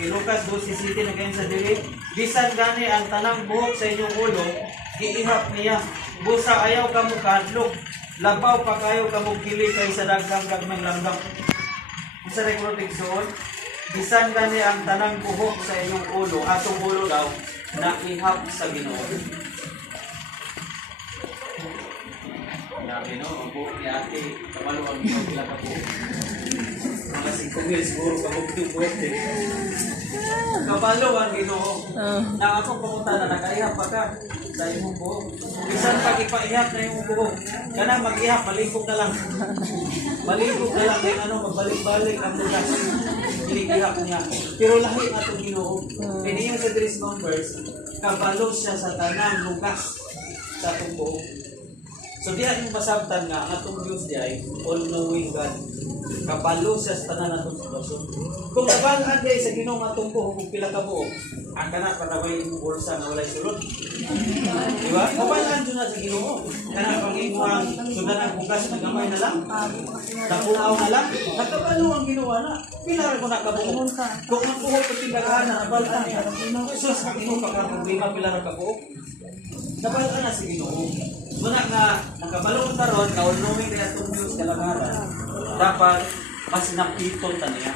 Kay Lucas 12:17 na kayo sa dili. Bisan gani ang tanang buhok sa inyong ulo, giihap niya. Busa ayaw ka mo kahadlok. Labaw pa kayo ka mo kili kay sa daghang gagmang langgam. Sa reproteksyon, bisan gani ang tanang buhok sa inyong ulo, atong ulo daw, naihap sa Ginoo. Grabe no, ang buhok ni ate, kamalo ang Ginoo pila ka buhok. Mga 5 mil siguro ka buhok din. Kabalo ang Ginoo. Na ako pumunta na nakaihap pa ka sa imong buhok. Bisan pag ipaihap na yung buhok, kana mag-ihap, malikog na lang. Malikog na lang, kaya ano, magbalik-balik ang bukas. Inikihap niya. Pero lahi atong Ginoo. Kaya yung sa 3 numbers, kabalo siya sa tanang lugas sa atong buhok. So diyan yung masabtan nga, atong Diyos di ay all-knowing God. Kabalo siya sa tanan atong sitwasyon. Kung nabalaan di sa Ginoo atong buhok, kung pila ka buhok, ang kana panaway yung bulsa na walay sulod. Diba? Kabalaan dyan na sa Ginoo. Kana pag imuang sudan ang bukas na gamay na lang. Tapuaw na lang. Nakabalo ang ginawa na. Pila ko nakabuhok. Kung ang buhok at tindagaan na, nabalaan niya. Jesus, ang imo pagkakablima pila na kabuhok. Nabalaan na sa Ginoo. Muna nga, nakabalong taron, kaunawin kaya itong Diyos kalamaran. Dapat, mas napiton ta niya.